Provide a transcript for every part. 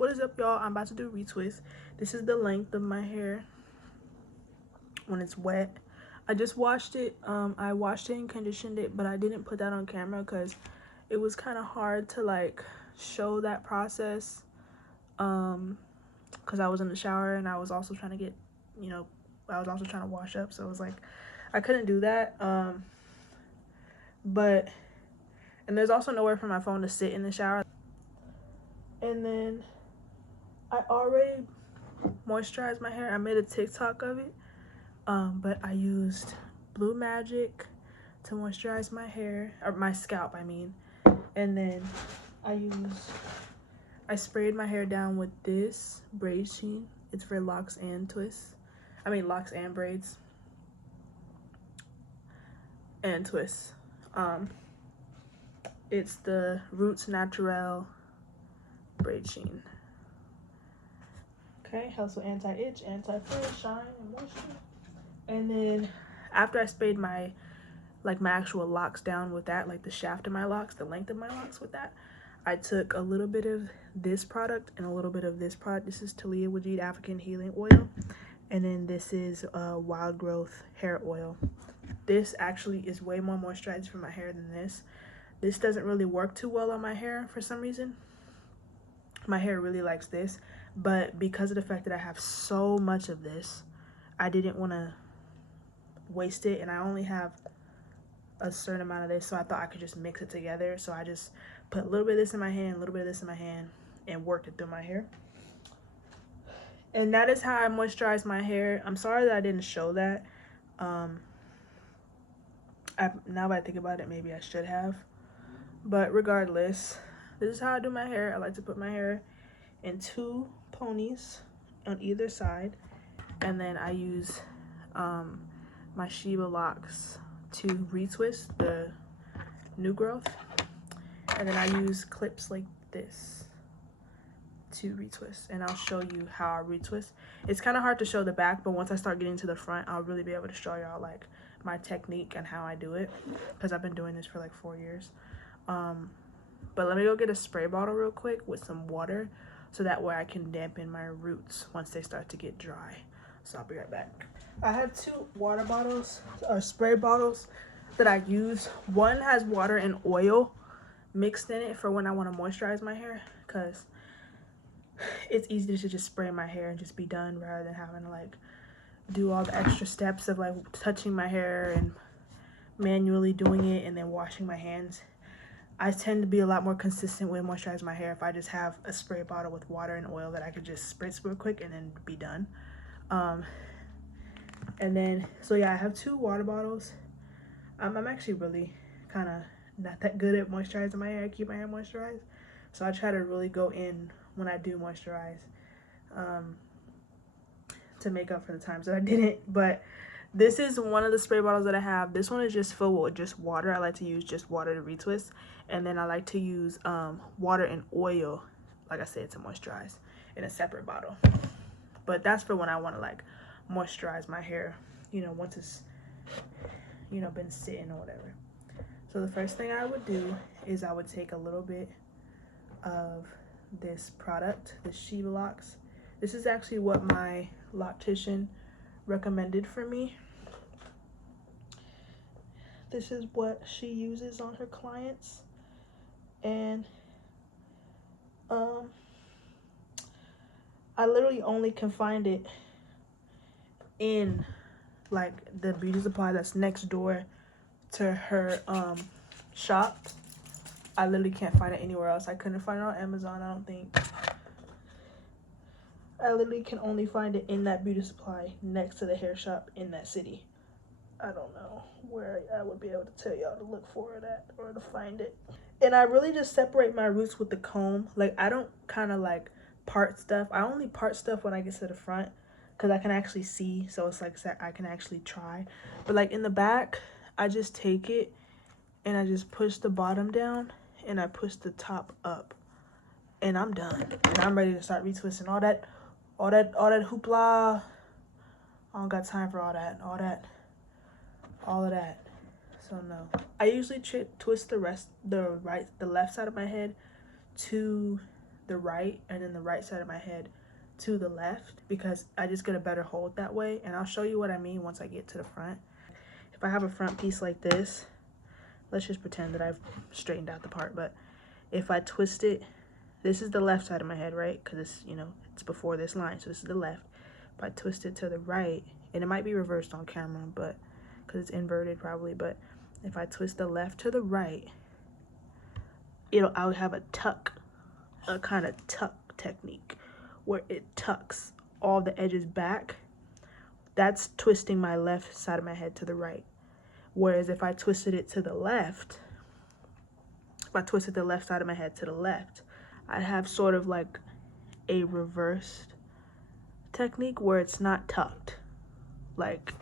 What is up, y'all? I'm about to do retwist. This is the length of my hair when it's wet. I just washed it. I washed it and conditioned it, but I didn't put that on camera because it was kind of hard to like show that process, because I was in the shower and I was also trying to get, I was also trying to wash up, so it was like I couldn't do that. But and there's also nowhere for my phone to sit in the shower. And then I already moisturized my hair. I made a TikTok of it, but I used Blue Magic to moisturize my hair, or my scalp I mean. And then I sprayed my hair down with this braid sheen. It's for locks and twists. I mean locks and braids and twists. It's the Roots Naturel braid sheen. Okay, helps with anti-itch, anti-frizz, shine, and moisture. And then after I sprayed my actual locks down with that, like the shaft of my locks, the length of my locks with that, I took a little bit of this product and a little bit of this product. This is Talia Wajid African Healing Oil, and then this is Wild Growth Hair Oil. This actually is way more moisturizing for my hair than this. This doesn't really work too well on my hair for some reason. My hair really likes this, but because of the fact that I have so much of this, I didn't want to waste it, and I only have a certain amount of this, so I thought I could just mix it together. So I just put a little bit of this in my hand, a little bit of this in my hand, and worked it through my hair. And that is how I moisturize my hair. I'm sorry that I didn't show that. Now that I think about it, maybe I should have. But regardless, this is how I do my hair. I like to put my hair in 2 ponies on either side, and then I use my Sheba locks to retwist the new growth, and then I use clips like this to retwist, and I'll show you how I retwist. It's kind of hard to show the back, but once I start getting to the front, I'll really be able to show y'all like my technique and how I do it, because I've been doing this for like 4 years. But let me go get a spray bottle real quick with some water, so that way I can dampen my roots once they start to get dry. So I'll be right back. I have 2 water bottles, or spray bottles, that I use. One has water and oil mixed in it for when I want to moisturize my hair, because it's easy to just spray my hair and just be done, rather than having to like do all the extra steps of like touching my hair and manually doing it and then washing my hands. I tend to be a lot more consistent with moisturizing my hair if I just have a spray bottle with water and oil that I could just spritz real quick and then be done. And then, so yeah, I have 2 water bottles. I'm actually really kind of not that good at moisturizing my hair. I keep my hair moisturized, so I try to really go in when I do moisturize, to make up for the times that I didn't. But this is one of the spray bottles that I have. This one is just filled with just water. I like to use just water to retwist, and then I like to use water and oil, like I said, to moisturize in a separate bottle. But that's for when I want to like moisturize my hair, once it's been sitting or whatever. So the first thing I would do is I would take a little bit of this product, the Sheba locks. This is actually what my loctician recommended for me. This is what she uses on her clients, and I literally only can find it in like the beauty supply that's next door to her shop. I literally can't find it anywhere else. I couldn't find it on Amazon, I don't think. I literally can only find it in that beauty supply next to the hair shop in that city. I don't know where I would be able to tell y'all to look for it at or to find it. And I really just separate my roots with the comb. Like, I don't kind of like part stuff. I only part stuff when I get to the front, because I can actually see, so it's like I can actually try. But like in the back, I just take it and I just push the bottom down and I push the top up, and I'm done. And I'm ready to start retwisting all that hoopla. I don't got time for all of that. So no, I usually twist the left side of my head to the right and then the right side of my head to the left, because I just get a better hold that way. And I'll show you what I mean once I get to the front. If I have a front piece like this, let's just pretend that I've straightened out the part, but if I twist it, this is the left side of my head, right? Because it's, you know, it's before this line, so this is the left. If I twist it to the right, and it might be reversed on camera, but because it's inverted probably, but if I twist the left to the right, I'll have a tuck, a kind of tuck technique where it tucks all the edges back. That's twisting my left side of my head to the right. Whereas if I twisted it to the left, if I twisted the left side of my head to the left, I'd have sort of like a reversed technique where it's not tucked. Like,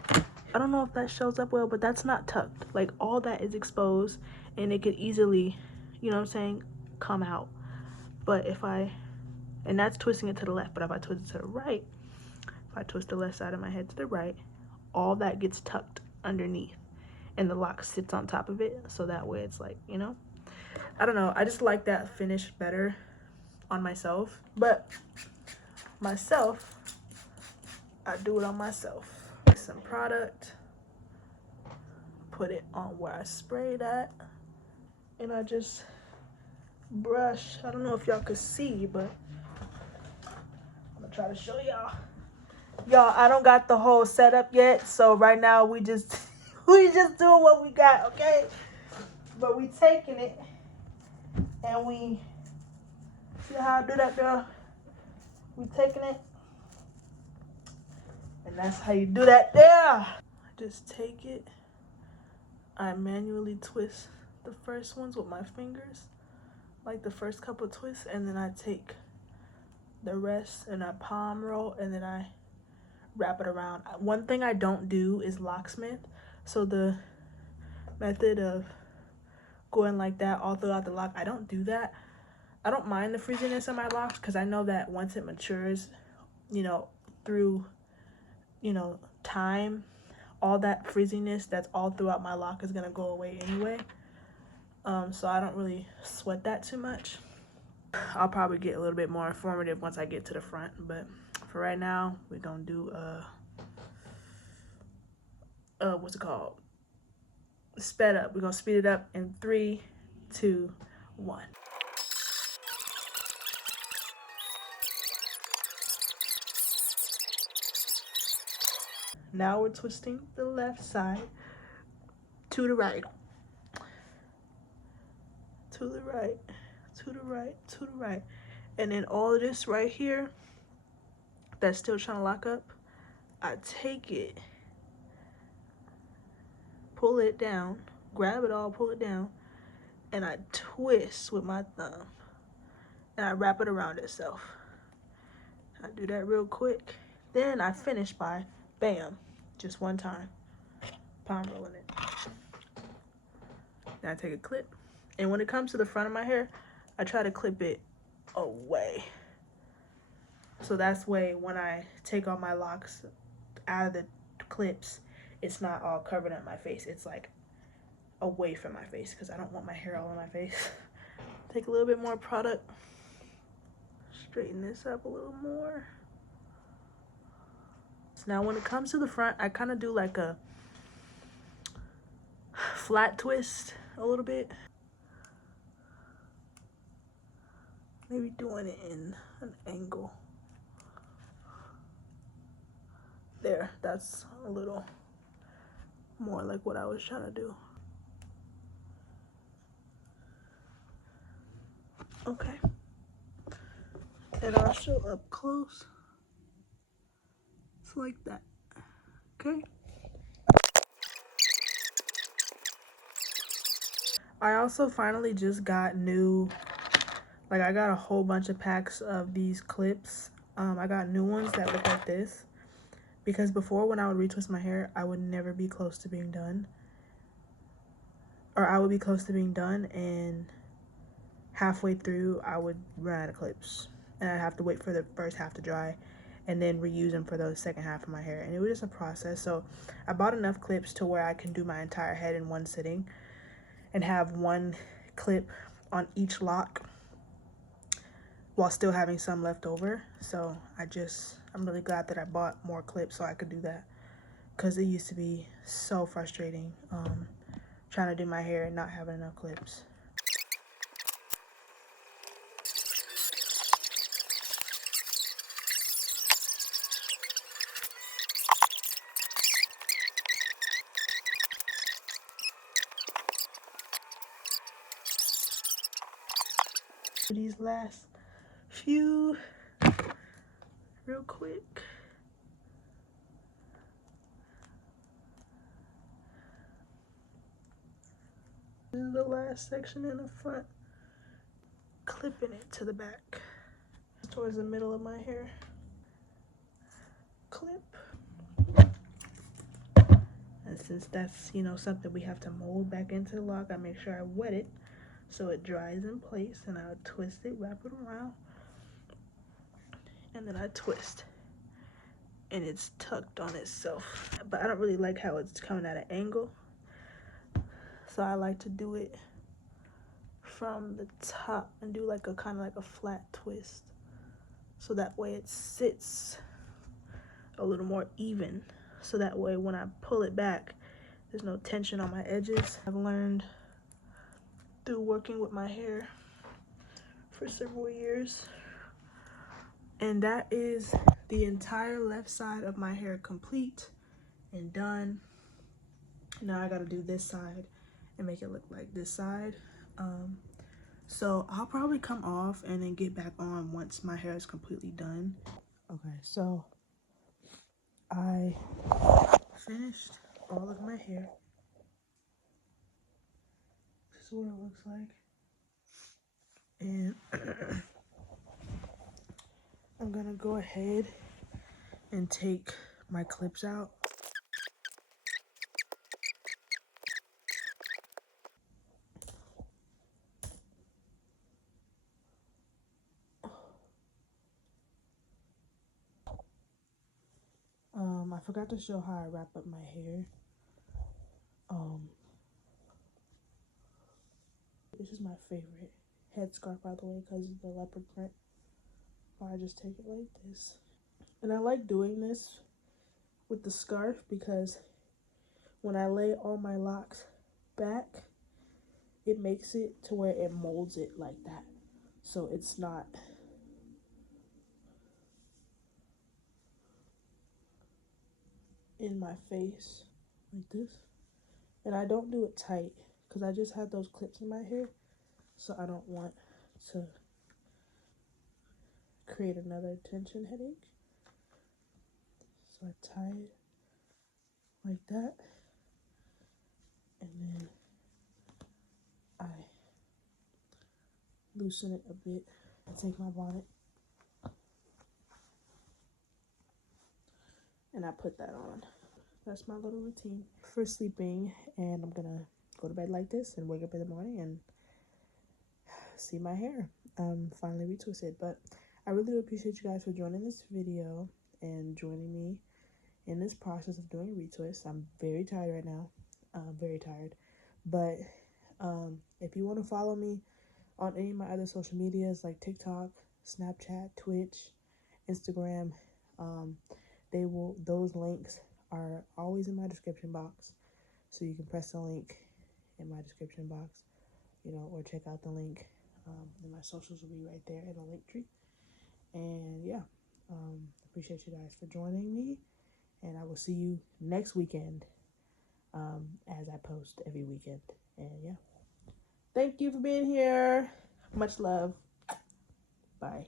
I don't know if that shows up well, but that's not tucked. Like, all that is exposed, and it could easily, you know what I'm saying, come out. But and that's twisting it to the left, but if I twist it to the right, if I twist the left side of my head to the right, all that gets tucked underneath, and the lock sits on top of it, so that way it's like, you know, I don't know, I just like that finish better on myself. But myself, I do it on myself. Some product, put it on where I sprayed at, and I just brush. I don't know if y'all could see, but I'm gonna try to show y'all. Y'all, I don't got the whole setup yet, so right now we just doing what we got, okay? But we taking it, and we see how I do that, girl. We taking it, and that's how you do that there. I just take it. I manually twist the first ones with my fingers, like the first couple twists, and then I take the rest and I palm roll, and then I wrap it around. One thing I don't do is locksmith, so the method of going like that all throughout the lock, I don't do that. I don't mind the frizziness of my locks because I know that once it matures, you know, through, you know, time, all that frizziness that's all throughout my lock is gonna go away anyway. So I don't really sweat that too much. I'll probably get a little bit more informative once I get to the front, but for right now, we're gonna do what's it called? Sped up. We're gonna speed it up in 3, 2, 1. Now we're twisting the left side to the right. To the right, to the right, to the right. And then all of this right here that's still trying to lock up, I take it, pull it down, grab it all, pull it down, and I twist with my thumb, and I wrap it around itself. I do that real quick. Then I finish by, bam, just one time, palm rolling it. Then I take a clip, and when it comes to the front of my hair, I try to clip it away. So that's way when I take all my locks out of the clips, it's not all covered up my face. It's like away from my face because I don't want my hair all on my face. Take a little bit more product. Straighten this up a little more. So now when it comes to the front, I kind of do like a flat twist a little bit. Maybe doing it in an angle. There, that's a little more like what I was trying to do. Okay. And I'll show up close. It's like that. Okay. I also finally just got new, like I got a whole bunch of packs of these clips. I got new ones that look like this. Because before, when I would retwist my hair, I would never be close to being done. Or I would be close to being done, and halfway through, I would run out of clips. And I'd have to wait for the first half to dry, and then reuse them for the second half of my hair. And it was just a process. So I bought enough clips to where I can do my entire head in one sitting, and have one clip on each lock. while still having some left over. So I'm really glad that I bought more clips so I could do that, because it used to be so frustrating trying to do my hair and not having enough clips. These last few real quick. This is the last section in the front, clipping it to the back towards the middle of my hair. Clip. And since that's, you know, something we have to mold back into the lock, I make sure I wet it so it dries in place, and I'll twist it, wrap it around, and then I twist, and it's tucked on itself. But I don't really like how it's coming at an angle, so I like to do it from the top and do like a kind of like a flat twist, so that way it sits a little more even, so that way when I pull it back there's no tension on my edges. I've learned through working with my hair for several years. And that is the entire left side of my hair complete and done. Now I gotta do this side and make it look like this side. So I'll probably come off and then get back on once my hair is completely done. Okay, so I finished all of my hair. This is what it looks like. And I'm gonna go ahead and take my clips out. I forgot to show how I wrap up my hair. This is my favorite headscarf, by the way, because of the leopard print. I just take it like this. And I like doing this with the scarf because when I lay all my locks back, it makes it to where it molds it like that. So it's not in my face like this. And I don't do it tight because I just had those clips in my hair, so I don't want to create another tension headache. So I tie it like that, and then I loosen it a bit. I take my bonnet and I put that on. That's my little routine for sleeping, and I'm gonna go to bed like this and wake up in the morning and see my hair finally retwisted. But I really appreciate you guys for joining this video and joining me in this process of doing retwists. I'm very tired right now, very tired. But if you want to follow me on any of my other social medias like TikTok, Snapchat, Twitch, Instagram, those links are always in my description box, so you can press the link in my description box, you know, or check out the link, and my socials will be right there in the link tree. And yeah, appreciate you guys for joining me, and I will see you next weekend, as I post every weekend. And yeah, thank you for being here. Much love. Bye.